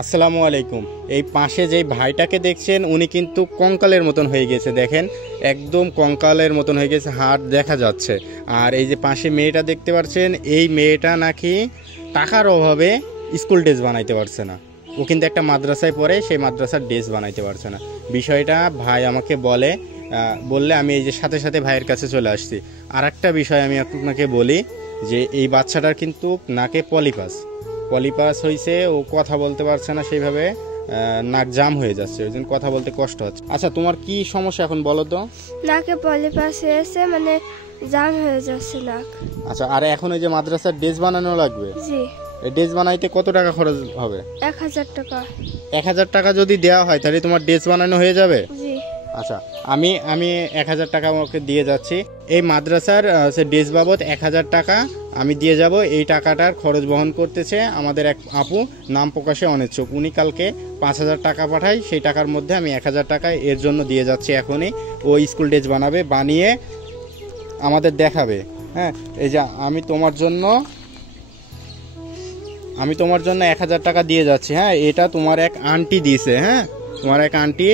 আসসালামু আলাইকুম। এই পাশে যে ভাইটাকে দেখছেন উনি কিন্তু কঙ্কালের মতন হয়ে গেছে, দেখেন একদম কঙ্কালের মতন হয়ে গেছে, হাড় দেখা যাচ্ছে। আর এই যে পাশে মেয়েটা দেখতে পাচ্ছেন, এই মেয়েটা নাকি টাকার অভাবে স্কুল ড্রেস বানাইতে পারছে না। ও কিন্তু একটা মাদ্রাসায় পড়ে, সেই মাদ্রাসার ড্রেস বানাইতে পারছে না। বিষয়টা ভাই আমাকে বললে আমি এই যে সাথে সাথে ভাইয়ের কাছে চলে আসছি। আর একটা বিষয় আমি আপনাকে বলি যে এই বাচ্চাটার কিন্তু নাকে পলিপাস হয়েছে, ও কথা বলতে পারছে না সেইভাবে, নাক জাম হয়ে যাচ্ছে, ওই জন্য কথা বলতে কষ্ট হচ্ছে। আচ্ছা, তোমার কি সমস্যা এখন বলো তো? নাকে পলিপাস হয়েছে, মানে জাম হয়ে যাচ্ছে নাক। আচ্ছা, আর এখন ওই যে মাদ্রাসার ড্রেস বানানো লাগবে, জি। এই ড্রেস বানাইতে কত টাকা খরচ হবে? 1000 টাকা। 1000 টাকা যদি দেওয়া হয় তাহলে তোমার ড্রেস বানানো হয়ে যাবে? জি। আচ্ছা, আমি 1000 টাকা আমাকে দিয়ে যাচ্ছি। এই মাদ্রাসার ড্রেস বাবদ 1000 টাকা আমি দিয়ে যাব। এই টাকাটার খরচ বহন করতেছে আমাদের এক আপু, নাম প্রকাশে অনিচ্ছুক। উনি কালকে 5000 টাকা পাঠায়, সেই টাকার মধ্যে আমি 1000 টাকা এর জন্য দিয়ে যাচ্ছি। এখনই ও স্কুল ড্রেস বানাবে, বানিয়ে আমাদের দেখাবে। হ্যাঁ, এই যে আমি তোমার জন্য 1000 টাকা দিয়ে যাচ্ছি। হ্যাঁ, এটা তোমার এক আন্টি দিয়েছে। হ্যাঁ, তোমার এক আন্টি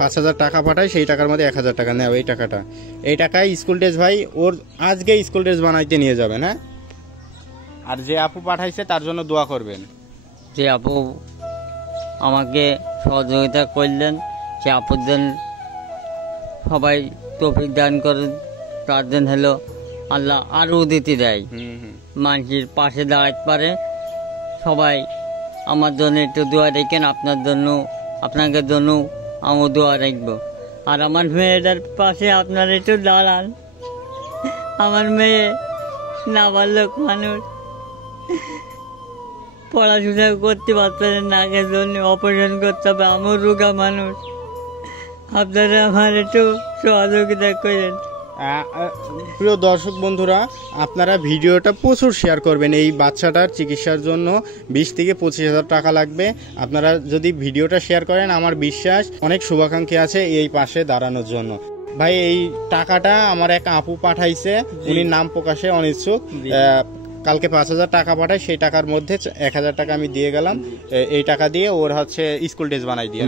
5000 টাকা পাঠায়, সেই টাকার মধ্যে 1000 টাকা নেও। এই টাকায় স্কুল ড্রেস ভাই ওর আজকে স্কুল ড্রেস বানাইতে নিয়ে যাবেন। হ্যাঁ, আর যে আপু পাঠাইছে তার জন্য দোয়া করবেন। যে আপু আমাকে সহযোগিতা করলেন, সে আপুর জন্য সবাই তৌফিক দান করেন। তার জন্য হলো আল্লাহ আরও উদিতি দেয়, মানুষের পাশে দাঁড়াতে পারে। সবাই আমার জন্য একটু দোয়া রেখেন, আপনাদের জন্য আমি দোয়া রাখবো। আর আমার মেয়েটার পাশে আপনারা একটু দাঁড়ান। আমার মেয়ে নাবালক মানুষ, পড়াশোনা করতে পারছে না, নাকের জন্য অপারেশন করতে হবে। আমিও রোগা মানুষ, আপনারা আমার একটু সহযোগিতা করেন। প্রিয় দর্শক বন্ধুরা, আপনারা ভিডিওটা প্রচুর শেয়ার করবেন। এই বাচ্চাটার চিকিৎসার জন্য 20 থেকে 25 হাজার টাকা লাগবে। আপনারা যদি ভিডিওটা শেয়ার করেন, আমার বিশ্বাস অনেক শুভাকাঙ্ক্ষী আছে এই পাশে দাঁড়ানোর জন্য। ভাই, এই টাকাটা আমার এক আপু পাঠাইছে, উনি নাম প্রকাশে অনিচ্ছুক। কালকে 5000 টাকা পাঠায়, সেই টাকার মধ্যে 1000 টাকা আমি দিয়ে গেলাম। এই টাকা দিয়ে ওর স্কুল ড্রেস বানাই দিয়ে।